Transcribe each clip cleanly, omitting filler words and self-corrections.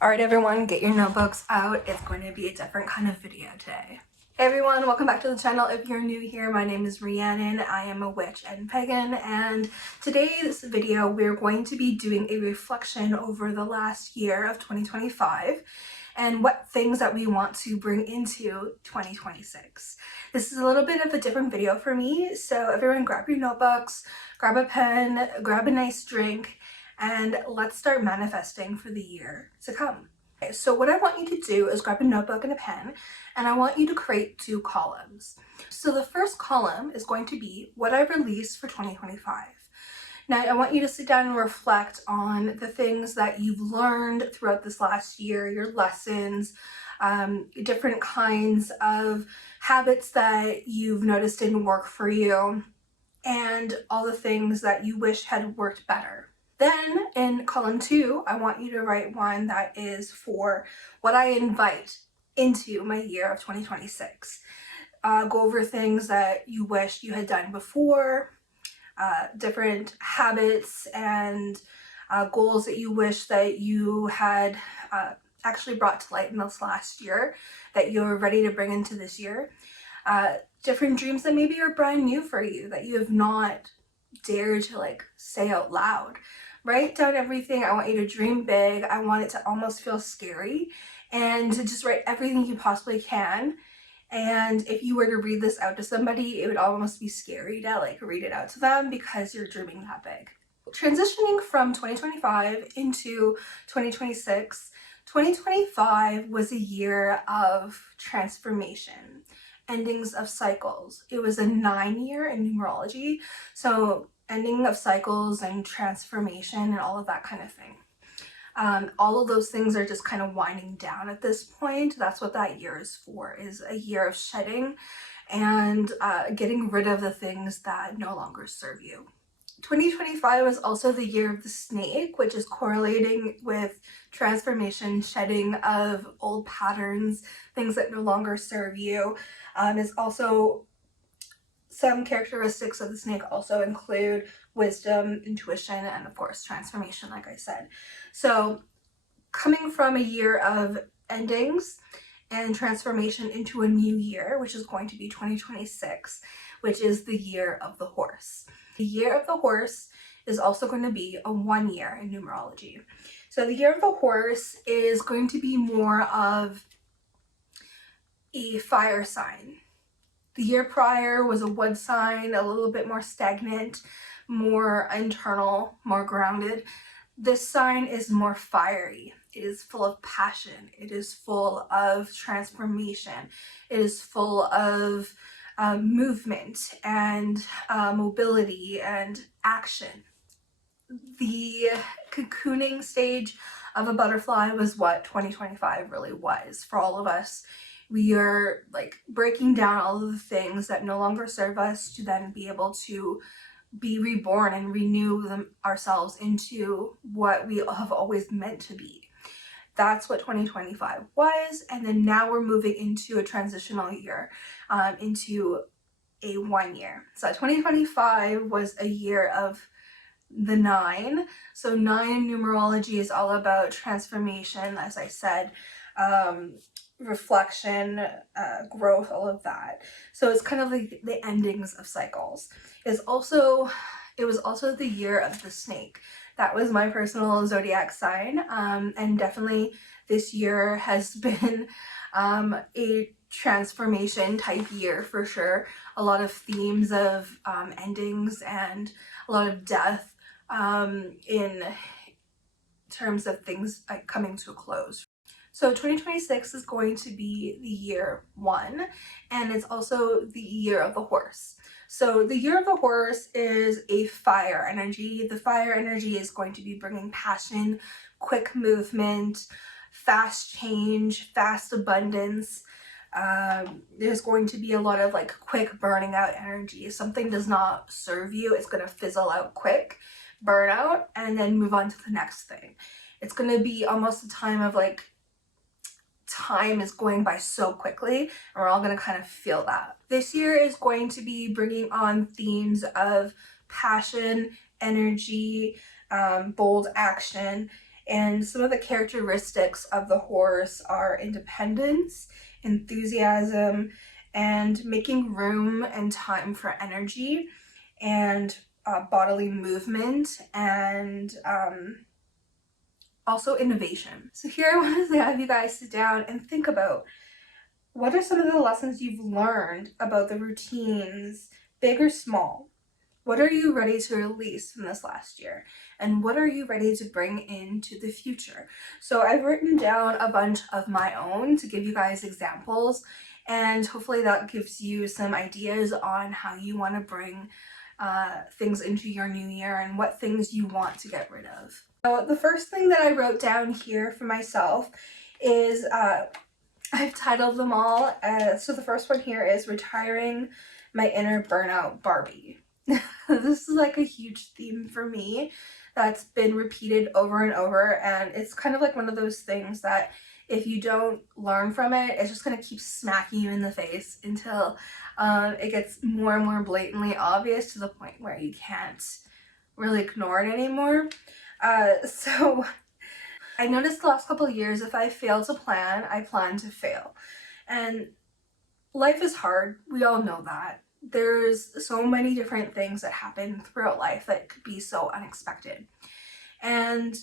Alright everyone, get your notebooks out. It's going to be a different kind of video today. Hey everyone, welcome back to the channel. If you're new here, my name is Rhiannon. I am a witch and pagan, and today's video we're going to be doing a reflection over the last year of 2025 and what things that we want to bring into 2026. This is a little bit of a different video for me, so everyone grab your notebooks, grab a pen, grab a nice drink, and let's start manifesting for the year to come. Okay, so what I want you to do is grab a notebook and a pen, and I want you to create two columns. So the first column is going to be what I released for 2025. Now I want you to sit down and reflect on the things that you've learned throughout this last year, your lessons, different kinds of habits that you've noticed didn't work for you, and all the things that you wish had worked better. Then in column 2, I want you to write one that is for what I invite into my year of 2026. Go over things that you wish you had done before, different habits and goals that you wish that you had actually brought to light in this last year that you're ready to bring into this year. Different dreams that maybe are brand new for you that you have not dared to say out loud. Write down everything. I want you to dream big. I want it to almost feel scary, and to just write everything you possibly can. And if you were to read this out to somebody, it would almost be scary to read it out to them because you're dreaming that big. Transitioning from 2025 into 2026, 2025 was a year of transformation, endings of cycles. It was a 9-year in numerology, so ending of cycles and transformation and all of that kind of thing. All of those things are just kind of winding down at this point. That's what that year is for, is a year of shedding and getting rid of the things that no longer serve you. 2025 was also the year of the snake, which is correlating with transformation, shedding of old patterns, things that no longer serve you. Is also some characteristics of the snake also include wisdom, intuition, and of course transformation, like I said. So coming from a year of endings and transformation into a new year, which is going to be 2026, which is the year of the horse. The year of the horse is also going to be a 1 year in numerology. So the year of the horse is going to be more of a fire sign. The year prior was a wood sign, a little bit more stagnant, more internal, more grounded. This sign is more fiery. It is full of passion. It is full of transformation. It is full of movement and mobility and action. The cocooning stage of a butterfly was what 2025 really was for all of us. We are breaking down all of the things that no longer serve us to then be able to be reborn and renew ourselves into what we have always meant to be. That's what 2025 was, and then now we're moving into a transitional year, into a 1 year. So 2025 was a year of the 9. So 9 in numerology is all about transformation, as I said, reflection, growth, all of that. So it's kind of like the endings of cycles. It was also the year of the snake. That was my personal zodiac sign, and definitely this year has been a transformation type year for sure. A lot of themes of endings and a lot of death in terms of things coming to a close. So 2026 is going to be the year 1, and it's also the year of the horse. So the year of the horse is a fire energy. The fire energy is going to be bringing passion, quick movement, fast change, fast abundance. There's going to be a lot of quick burning out energy. If something does not serve you, it's going to fizzle out quick, burn out, and then move on to the next thing. It's going to be almost a time of time is going by so quickly, and we're all going to kind of feel that. This year is going to be bringing on themes of passion, energy, bold action. And some of the characteristics of the horse are independence, enthusiasm, and making room and time for energy, and bodily movement, and also innovation. So here I want to have you guys sit down and think about, what are some of the lessons you've learned about the routines, big or small? What are you ready to release from this last year? And what are you ready to bring into the future? So I've written down a bunch of my own to give you guys examples, and hopefully that gives you some ideas on how you want to bring things into your new year and what things you want to get rid of. So the first thing that I wrote down here for myself is I've titled them all. So the first one here is retiring my inner burnout Barbie. This is like a huge theme for me that's been repeated over and over, and it's kind of like one of those things that if you don't learn from it, it's just going to keep smacking you in the face until it gets more and more blatantly obvious to the point where you can't really ignore it anymore. So I noticed the last couple of years, if I fail to plan, I plan to fail. And life is hard. We all know that. There's so many different things that happen throughout life that could be so unexpected. And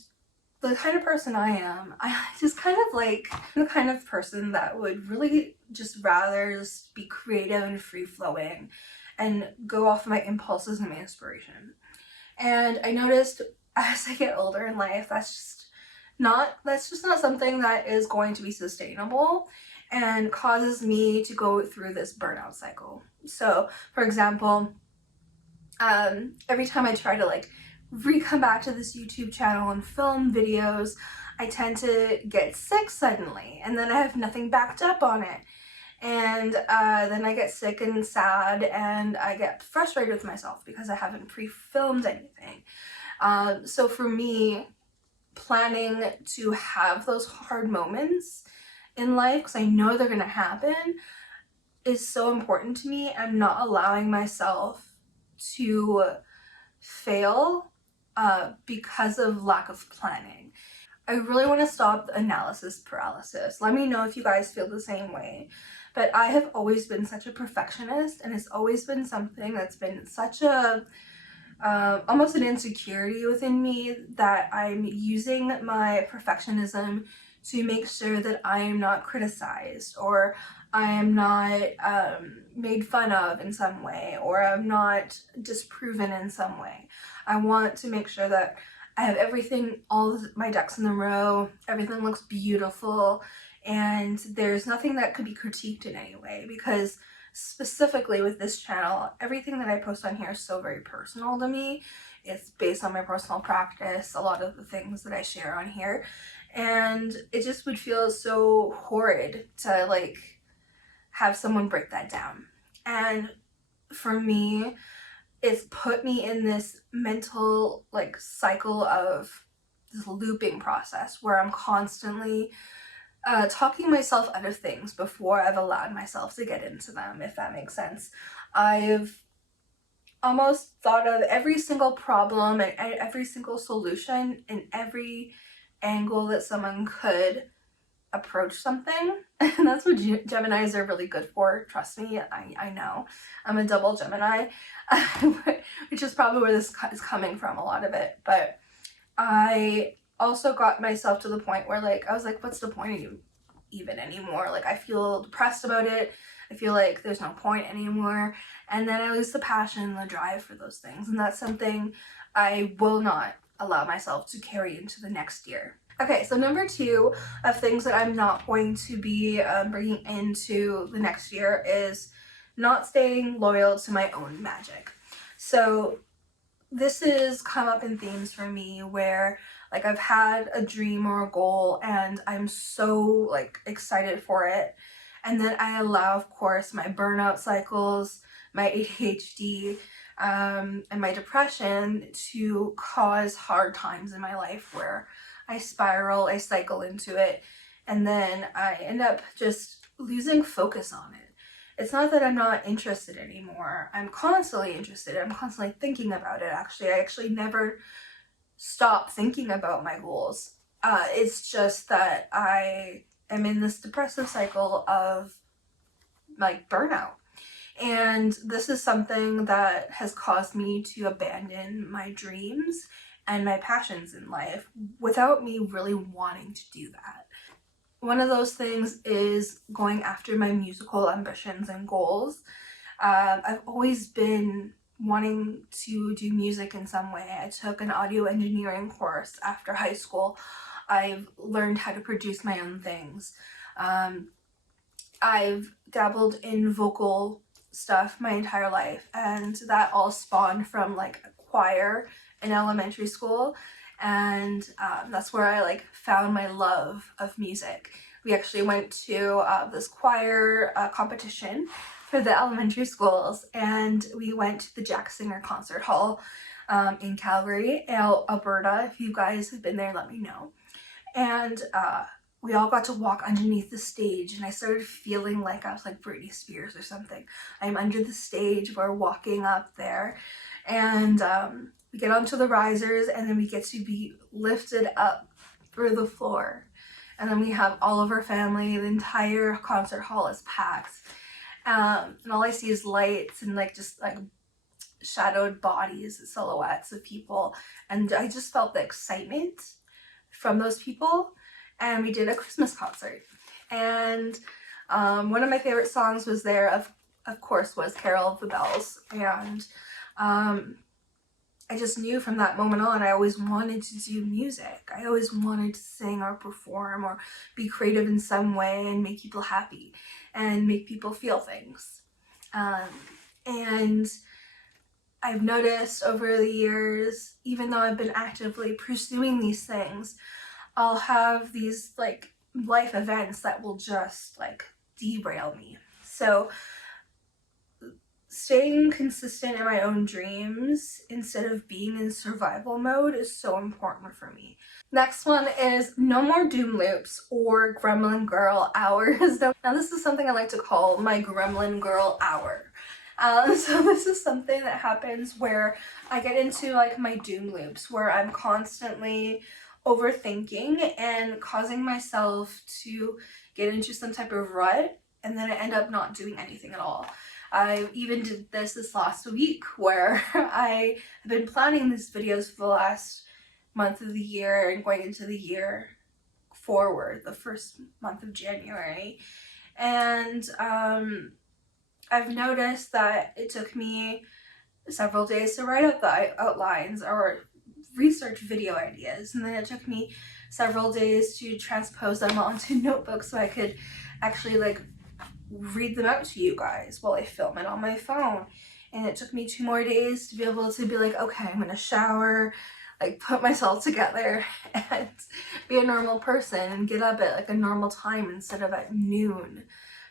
the kind of person I am, I just kind of like the kind of person that would really just rather just be creative and free-flowing and go off my impulses and my inspiration. And I noticed as I get older in life, that's just not something that is going to be sustainable, and causes me to go through this burnout cycle. So for example, every time I try to like come back to this YouTube channel and film videos, I tend to get sick suddenly, and then I have nothing backed up on it. And then I get sick and sad, and I get frustrated with myself because I haven't pre-filmed anything. So for me, planning to have those hard moments in life, because I know they're gonna happen, is so important to me. I'm not allowing myself to fail because of lack of planning. I really want to stop the analysis paralysis. Let me know if you guys feel the same way. But I have always been such a perfectionist, and it's always been something that's been such a almost an insecurity within me, that I'm using my perfectionism to make sure that I am not criticized, or I am not made fun of in some way, or I'm not disproven in some way. I want to make sure that I have everything, all my ducks in a row, everything looks beautiful, and there's nothing that could be critiqued in any way, because specifically with this channel, everything that I post on here is so very personal to me. It's based on my personal practice, a lot of the things that I share on here, and it just would feel so horrid to like have someone break that down. And for me, it's put me in this mental like cycle of this looping process where I'm constantly talking myself out of things before I've allowed myself to get into them, if that makes sense. I've almost thought of every single problem and every single solution in every angle that someone could approach something. And that's what Geminis are really good for. Trust me, I know. I'm a double Gemini, which is probably where this is coming from, a lot of it. But I also got myself to the point where like I was like, what's the point of you even anymore? Like I feel depressed about it. I feel like there's no point anymore. And then I lose the passion and the drive for those things. And that's something I will not allow myself to carry into the next year. Okay, so number 2 of things that I'm not going to be bringing into the next year is not staying loyal to my own magic. So this has come up in themes for me where like I've had a dream or a goal and I'm so like excited for it, and then I allow, of course, my burnout cycles, my ADHD, and my depression to cause hard times in my life where I spiral, I cycle into it, and then I end up just losing focus on it. It's not that I'm not interested anymore. I'm constantly interested. I'm constantly thinking about it, actually. I actually never stop thinking about my goals. It's just that I am in this depressive cycle of like burnout. And this is something that has caused me to abandon my dreams and my passions in life without me really wanting to do that. One of those things is going after my musical ambitions and goals. I've always been wanting to do music in some way. I took an audio engineering course after high school. I've learned how to produce my own things. I've dabbled in vocal stuff my entire life, and that all spawned from like a choir in elementary school, and that's where I like found my love of music. We actually went to this choir competition for the elementary schools, and we went to the Jack Singer Concert Hall in Calgary, Alberta. If you guys have been there, let me know. And we all got to walk underneath the stage, and I started feeling like I was like Britney Spears or something. I'm under the stage, we're walking up there, and we get onto the risers, and then we get to be lifted up through the floor. And then we have all of our family, the entire concert hall is packed. And all I see is lights and like just like shadowed bodies, silhouettes of people. And I just felt the excitement from those people. And we did a Christmas concert. And one of my favorite songs was there, of course, was Carol of the Bells. And I just knew from that moment on, I always wanted to do music. I always wanted to sing or perform or be creative in some way and make people happy and make people feel things. And I've noticed over the years, even though I've been actively pursuing these things, I'll have these like life events that will just like derail me. So staying consistent in my own dreams instead of being in survival mode is so important for me. Next one is no more doom loops or gremlin girl hours. Now this is something I like to call my gremlin girl hour. So this is something that happens where I get into like my doom loops where I'm constantly overthinking and causing myself to get into some type of rut, and then I end up not doing anything at all. I even did this last week where I have been planning these videos for the last month of the year and going into the year forward, the first month of January. And I've noticed that it took me several days to write up the outlines or research video ideas, and then it took me several days to transpose them onto notebooks so I could actually like read them out to you guys while I film it on my phone. And it took me 2 more days to be able to be like, okay, I'm gonna shower, like put myself together and be a normal person and get up at like a normal time instead of at noon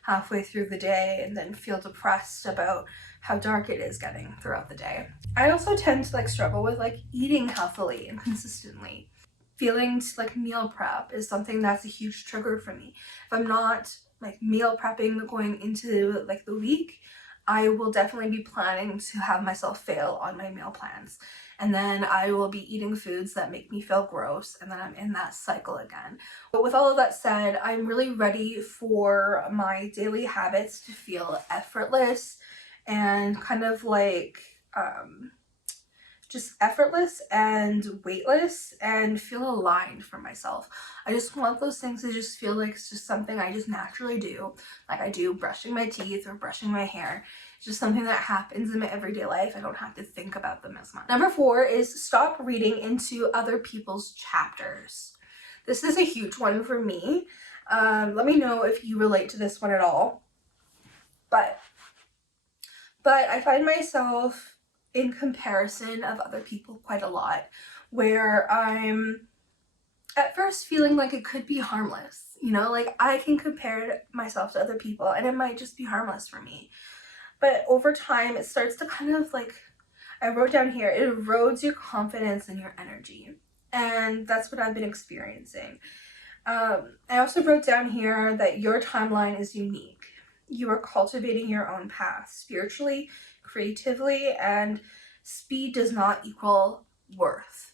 halfway through the day and then feel depressed about how dark it is getting throughout the day. I also tend to like struggle with like eating healthily and consistently. Feeling to like meal prep is something that's a huge trigger for me. If I'm not like meal prepping going into like the week, I will definitely be planning to have myself fail on my meal plans. And then I will be eating foods that make me feel gross, and then I'm in that cycle again. But with all of that said, I'm really ready for my daily habits to feel effortless and kind of like just effortless and weightless and feel aligned for myself. I just want those things to just feel like it's just something I just naturally do. Like I do brushing my teeth or brushing my hair. It's just something that happens in my everyday life. I don't have to think about them as much. Number 4 is stop reading into other people's chapters. This is a huge one for me. Let me know if you relate to this one at all. But I find myself in comparison of other people quite a lot, where I'm at first feeling like it could be harmless, you know, like I can compare myself to other people and it might just be harmless for me. But over time it starts to kind of like, I wrote down here, it erodes your confidence and your energy. And that's what I've been experiencing. I also wrote down here that your timeline is unique. You are cultivating your own path spiritually, creatively, and speed does not equal worth.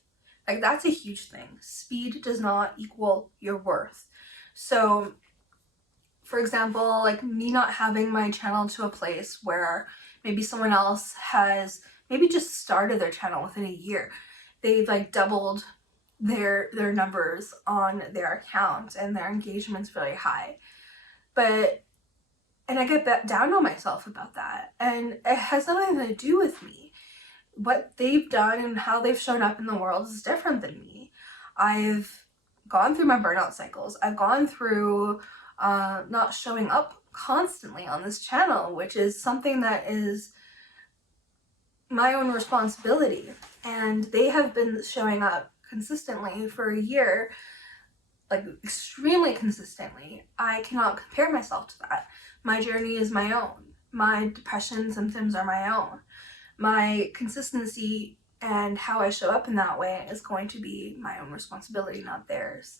Like, that's a huge thing. Speed does not equal your worth. So for example, like me not having my channel to a place where maybe someone else has maybe just started their channel within a year. They've like doubled their numbers on their account and their engagement's really high. And I get down on myself about that. And it has nothing to do with me. What they've done and how they've shown up in the world is different than me. I've gone through my burnout cycles. I've gone through not showing up constantly on this channel, which is something that is my own responsibility. And they have been showing up consistently for a year, like extremely consistently. I cannot compare myself to that. My journey is my own. My depression symptoms are my own. My consistency and how I show up in that way is going to be my own responsibility, not theirs.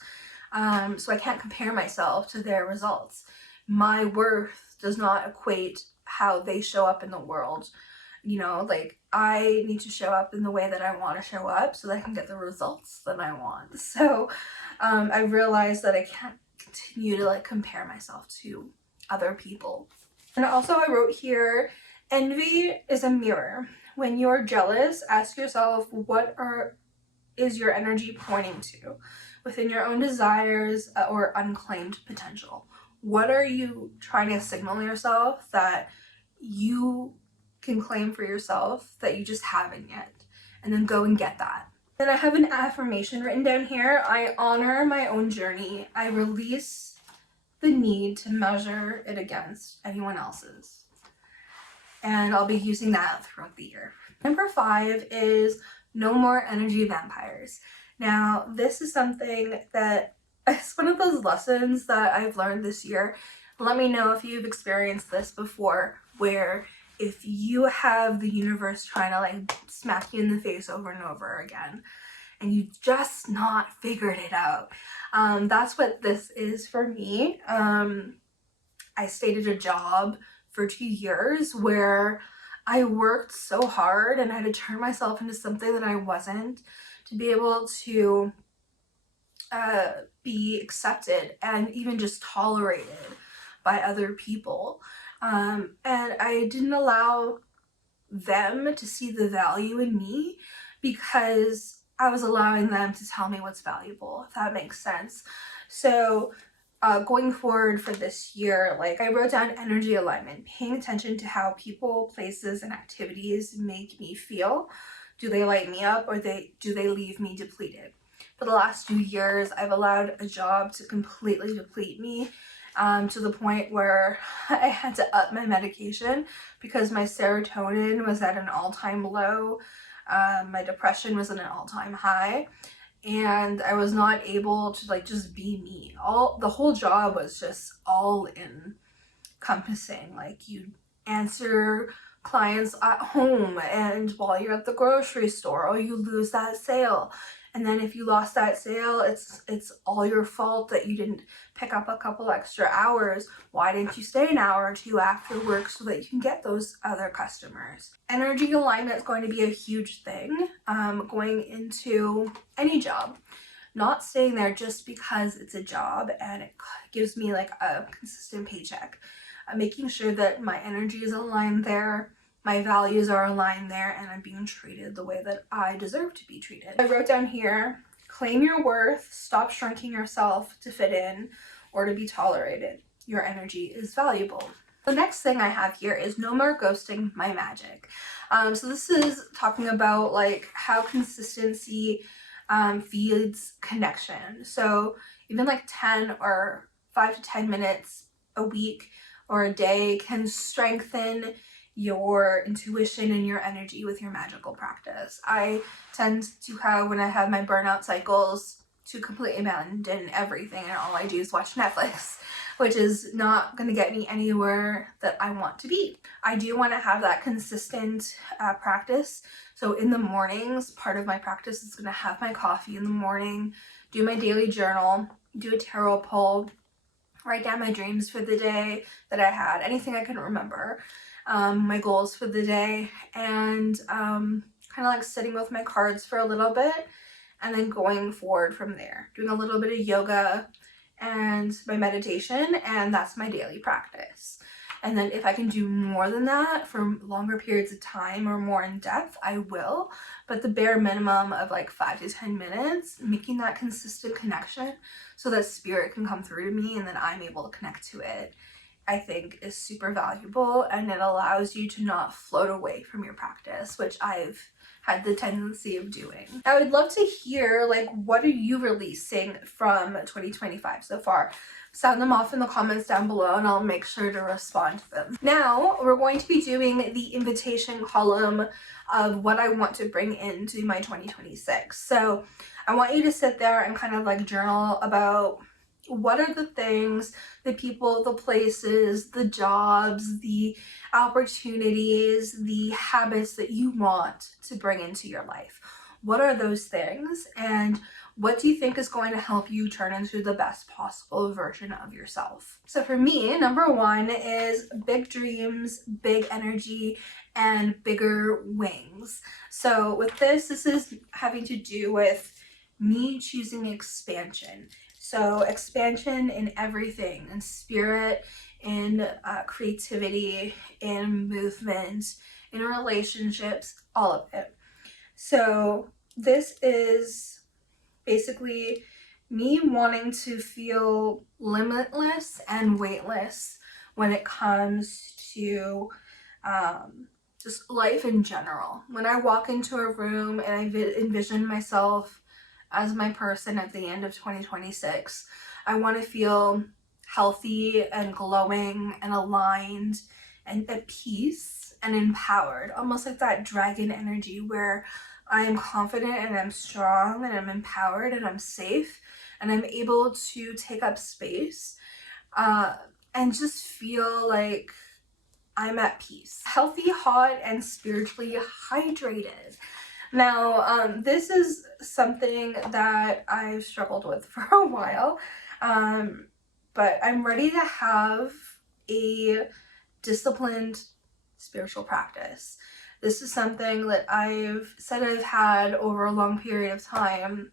So I can't compare myself to their results. My worth does not equate how they show up in the world. You know, like I need to show up in the way that I want to show up so that I can get the results that I want. So I realized that I can't continue to like compare myself to other people. And also I wrote here, envy is a mirror. When you're jealous, ask yourself, what is your energy pointing to within your own desires or unclaimed potential? What are you trying to signal yourself that you can claim for yourself that you just haven't yet? And then go and get that. Then I have an affirmation written down here. I honor my own journey. I release the need to measure it against anyone else's. And I'll be using that throughout the year. Number 5 is no more energy vampires. Now, this is something that it's one of those lessons that I've learned this year. Let me know if you've experienced this before, where if you have the universe trying to like smack you in the face over and over again, and you've just not figured it out. That's what this is for me. I stayed at a job for 2 years where I worked so hard and I had to turn myself into something that I wasn't to be able to be accepted and even just tolerated by other people. And I didn't allow them to see the value in me because I was allowing them to tell me what's valuable, if that makes sense. So going forward for this year, like I wrote down energy alignment, paying attention to how people, places, and activities make me feel. Do they light me up or do they leave me depleted? For the last 2 years, I've allowed a job to completely deplete me to the point where I had to up my medication because my serotonin was at an all-time low. My depression was at an all-time high. And I was not able to like just be me. The whole job was just all encompassing. Like you answer clients at home and while you're at the grocery store, or you lose that sale. And then if you lost that sale, it's all your fault that you didn't pick up a couple extra hours. Why didn't you stay an hour or two after work so that you can get those other customers? Energy alignment is going to be a huge thing going into any job. Not staying there just because it's a job and it gives me like a consistent paycheck. Making sure that my energy is aligned there, my values are aligned there, and I'm being treated the way that I deserve to be treated. I wrote down here, claim your worth, stop shrinking yourself to fit in or to be tolerated. Your energy is valuable. The next thing I have here is no more ghosting my magic. So this is talking about like how consistency feeds connection. So even like 10 or 5 to 10 minutes a week or a day can strengthen your intuition and your energy with your magical practice. I tend to have, when I have my burnout cycles, to completely abandon everything and all I do is watch Netflix, which is not going to get me anywhere that I want to be. I do want to have that consistent practice. So in the mornings, part of my practice is going to have my coffee in the morning, do my daily journal, do a tarot pull, write down my dreams for the day that I had, anything I couldn't remember, my goals for the day, and kind of like sitting with my cards for a little bit and then going forward from there, doing a little bit of yoga and my meditation, and that's my daily practice. And then if I can do more than that for longer periods of time or more in depth, I will. But the bare minimum of like 5 to 10 minutes, making that consistent connection so that spirit can come through to me and then I'm able to connect to it, I think is super valuable, and it allows you to not float away from your practice, which I've had the tendency of doing. I would love to hear, like, what are you releasing from 2025 so far? Sound them off in the comments down below and I'll make sure to respond to them. Now we're going to be doing the invitation column of what I want to bring into my 2026. So I want you to sit there and kind of like journal about what are the things, the people, the places, the jobs, the opportunities, the habits that you want to bring into your life. What are those things, and what do you think is going to help you turn into the best possible version of yourself? So for me, number one is big dreams, big energy, and bigger wings. So with this is having to do with me choosing expansion. So expansion in everything, in spirit, in creativity, in movement, in relationships, all of it. So this is basically me wanting to feel limitless and weightless when it comes to just life in general. When I walk into a room and I envision myself as my person at the end of 2026, I want to feel healthy and glowing and aligned and at peace and empowered, almost like that dragon energy where I am confident and I'm strong and I'm empowered and I'm safe and I'm able to take up space and just feel like I'm at peace. Healthy, hot, and spiritually hydrated. Now, this is something that I've struggled with for a while, but I'm ready to have a disciplined spiritual practice. This is something that I've said I've had over a long period of time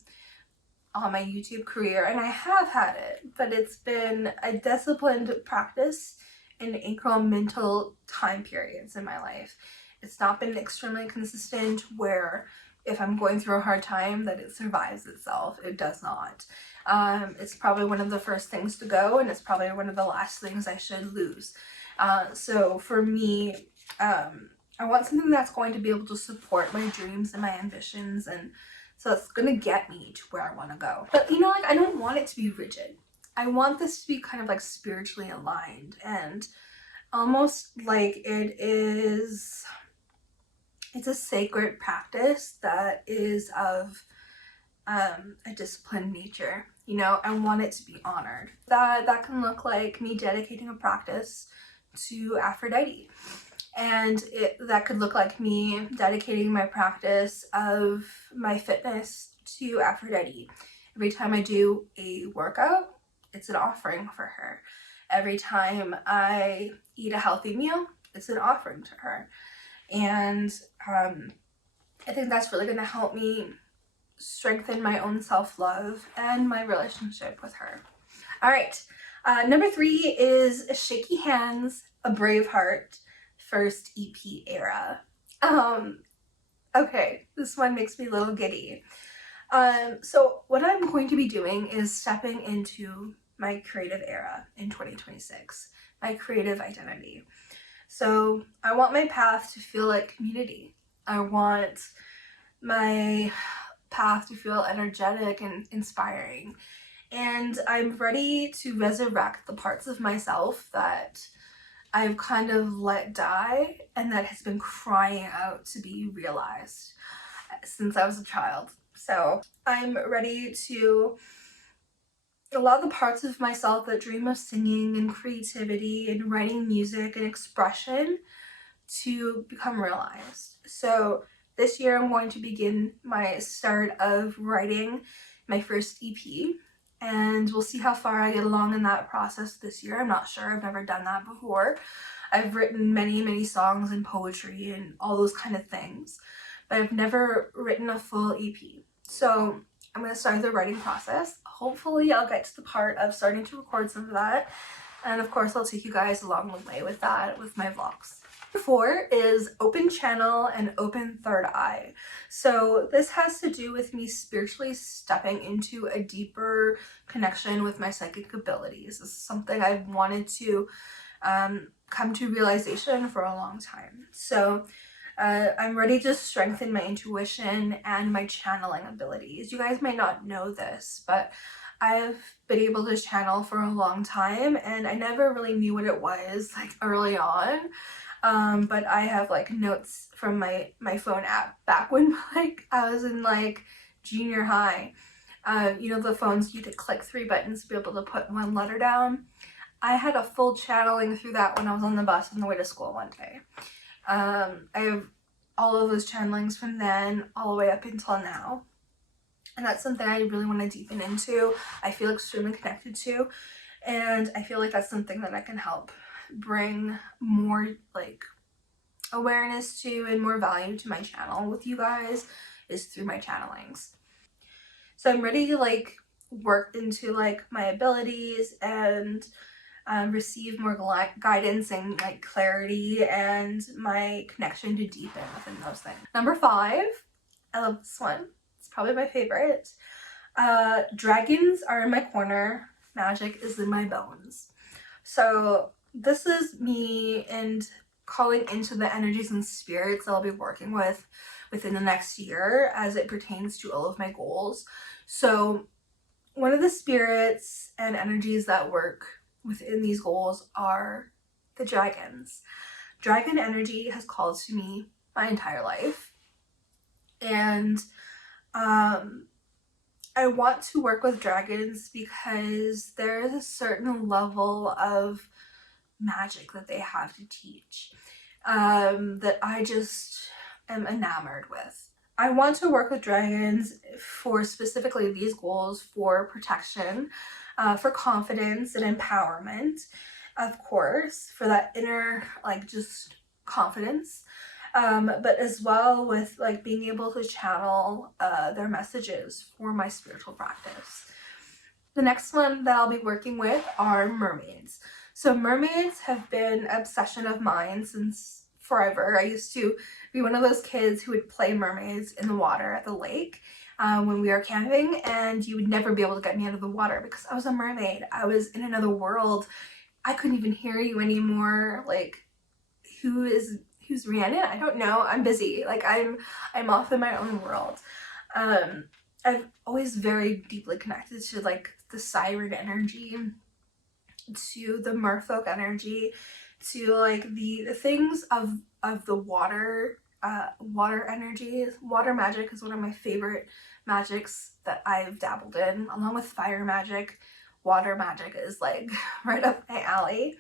on my YouTube career, and I have had it, but it's been a disciplined practice in incremental time periods in my life. It's not been extremely consistent where if I'm going through a hard time that it survives itself. It does not. It's probably one of the first things to go, and it's probably one of the last things I should lose. So for me, I want something that's going to be able to support my dreams and my ambitions, and so it's gonna get me to where I want to go. But you know, like, I don't want it to be rigid. I want this to be kind of like spiritually aligned and almost like it's a sacred practice that is of a disciplined nature. You know, I want it to be honored. That can look like me dedicating a practice to Aphrodite. And that could look like me dedicating my practice of my fitness to Aphrodite. Every time I do a workout, it's an offering for her. Every time I eat a healthy meal, it's an offering to her. And I think that's really going to help me strengthen my own self-love and my relationship with her. All right, number 3 is Shaky Hands, A Brave Heart, first EP era. Okay, this one makes me a little giddy. So what I'm going to be doing is stepping into my creative era in 2026, my creative identity. So I want my path to feel like community. I want my path to feel energetic and inspiring. And I'm ready to resurrect the parts of myself that I've kind of let die and that has been crying out to be realized since I was a child. So I'm ready to allow the parts of myself that dream of singing and creativity and writing music and expression to become realized. So this year I'm going to begin my start of writing my first EP, and we'll see how far I get along in that process this year. I'm not sure. I've never done that before. I've written many songs and poetry and all those kind of things, but I've never written a full EP. So I'm going to start the writing process. Hopefully I'll get to the part of starting to record some of that. And of course I'll take you guys along the way with that with my vlogs. 4 is open channel and open third eye. So this has to do with me spiritually stepping into a deeper connection with my psychic abilities. This is something I've wanted to come to realization for a long time. So I'm ready to strengthen my intuition and my channeling abilities. You guys might not know this, but I've been able to channel for a long time and I never really knew what it was like early on. But I have like notes from my phone app back when like I was in like junior high. You know, the phones you could click 3 buttons to be able to put one letter down. I had a full channeling through that when I was on the bus on the way to school one day. I have all of those channelings from then all the way up until now. And that's something I really want to deepen into. I feel extremely connected to. And I feel like that's something that I can help bring more like awareness to and more value to my channel with you guys is through my channelings. So I'm ready to like work into like my abilities and receive more guidance and like clarity and my connection to deepen within those things. Number 5, I love this one. It's probably my favorite. Dragons are in my corner. Magic is in my bones. So this is me and calling into the energies and spirits that I'll be working with within the next year as it pertains to all of my goals. So one of the spirits and energies that work within these goals are the dragons. Dragon energy has called to me my entire life. And I want to work with dragons because there is a certain level of magic that they have to teach that I just am enamored with. I want to work with dragons for specifically these goals for protection, for confidence and empowerment, of course, for that inner like just confidence, but as well with like being able to channel their messages for my spiritual practice. The next one that I'll be working with are mermaids. So mermaids have been an obsession of mine since forever. I used to be one of those kids who would play mermaids in the water at the lake when we were camping, and you would never be able to get me out of the water because I was a mermaid. I was in another world. I couldn't even hear you anymore. Like, who's Rhiannon? I don't know. I'm busy. Like I'm off in my own world. I've always very deeply connected to like the siren energy, to the merfolk energy, to like the things of the water, water energy. Water magic is one of my favorite magics that I've dabbled in, along with fire magic. Water magic is like right up my alley.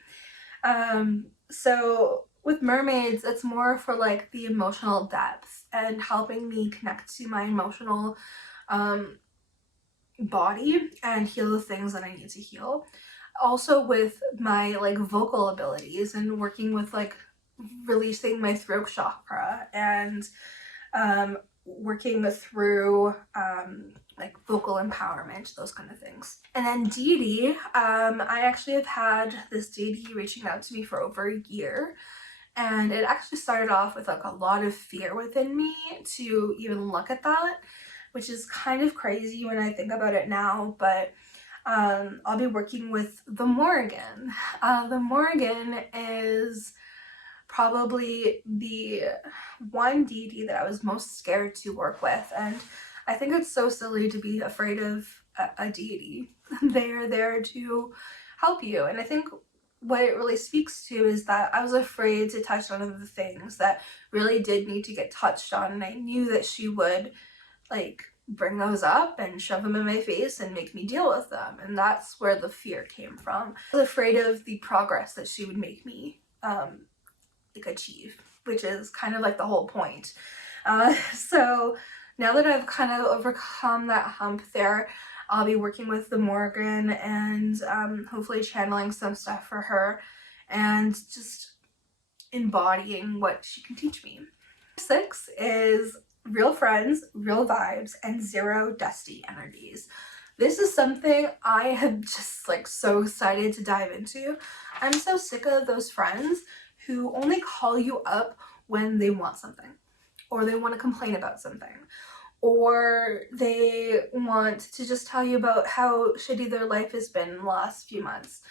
So with mermaids, it's more for like the emotional depth and helping me connect to my emotional body and heal the things that I need to heal. Also with my like vocal abilities and working with like releasing my throat chakra and working through like vocal empowerment, those kind of things. And then deity, I actually have had this deity reaching out to me for over a year, and it actually started off with like a lot of fear within me to even look at that, which is kind of crazy when I think about it now. But I'll be working with the Morrigan. The Morrigan is probably the one deity that I was most scared to work with, and I think it's so silly to be afraid of a deity. They are there to help you, and I think what it really speaks to is that I was afraid to touch on the things that really did need to get touched on, and I knew that she would like bring those up and shove them in my face and make me deal with them, and that's where the fear came from. I was afraid of the progress that she would make me like achieve, which is kind of like the whole point. So now that I've kind of overcome that hump there, I'll be working with the Morrigan and hopefully channeling some stuff for her and just embodying what she can teach me. 6 is real friends, real vibes, and zero dusty energies. This is something I am just like so excited to dive into. I'm so sick of those friends who only call you up when they want something, or they want to complain about something, or they want to just tell you about how shitty their life has been in the last few months.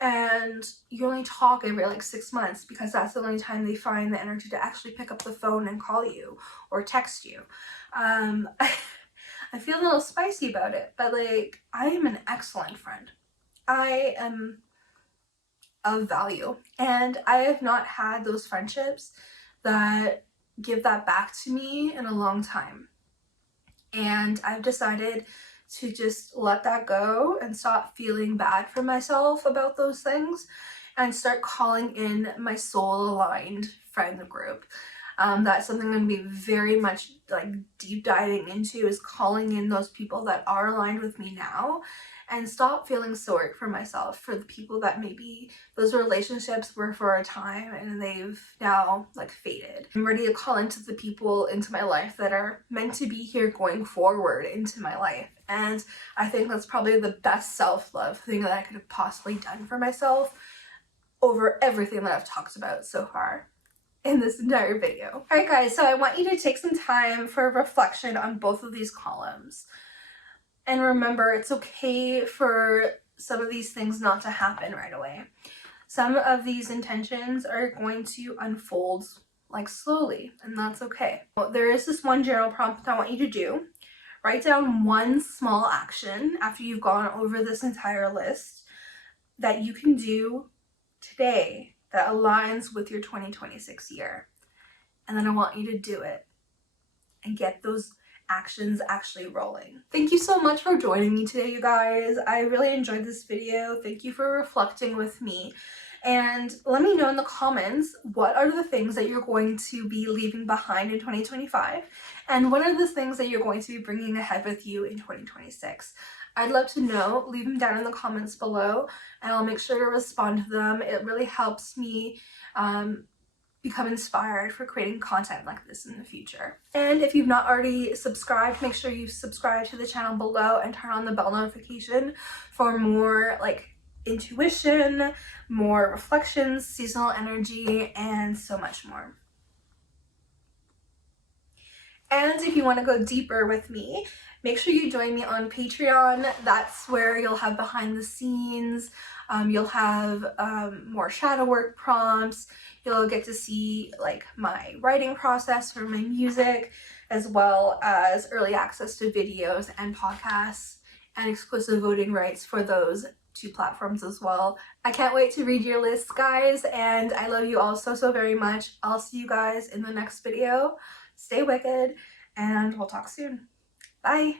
And you only talk every like 6 months because that's the only time they find the energy to actually pick up the phone and call you or text you. I feel a little spicy about it, but like, I am an excellent friend. I am of value, and I have not had those friendships that give that back to me in a long time. And I've decided to just let that go and stop feeling bad for myself about those things and start calling in my soul aligned friend group. That's something I'm going to be very much like deep diving into, is calling in those people that are aligned with me now and stop feeling sorry for myself for the people that maybe those relationships were for a time and they've now like faded. I'm ready to call into the people into my life that are meant to be here going forward into my life. And I think that's probably the best self-love thing that I could have possibly done for myself over everything that I've talked about so far in this entire video. Alright guys, so I want you to take some time for reflection on both of these columns. And remember, it's okay for some of these things not to happen right away. Some of these intentions are going to unfold like slowly, and that's okay. Well, there is this one journal prompt I want you to do. Write down one small action after you've gone over this entire list that you can do today that aligns with your 2026 year. And then I want you to do it and get those actions actually rolling. Thank you so much for joining me today, you guys. I really enjoyed this video. Thank you for reflecting with me. And let me know in the comments, what are the things that you're going to be leaving behind in 2025? And what are the things that you're going to be bringing ahead with you in 2026? I'd love to know. Leave them down in the comments below and I'll make sure to respond to them. It really helps me become inspired for creating content like this in the future. And if you've not already subscribed, make sure you subscribe to the channel below and turn on the bell notification for more like intuition, more reflections, seasonal energy, and so much more. And if you want to go deeper with me, make sure you join me on Patreon. That's where you'll have behind the scenes, you'll have more shadow work prompts, you'll get to see like my writing process for my music, as well as early access to videos and podcasts and exclusive voting rights for those 2 platforms as well. I can't wait to read your lists, guys, and I love you all so very much. I'll see you guys in the next video. Stay wicked, and we'll talk soon. Bye!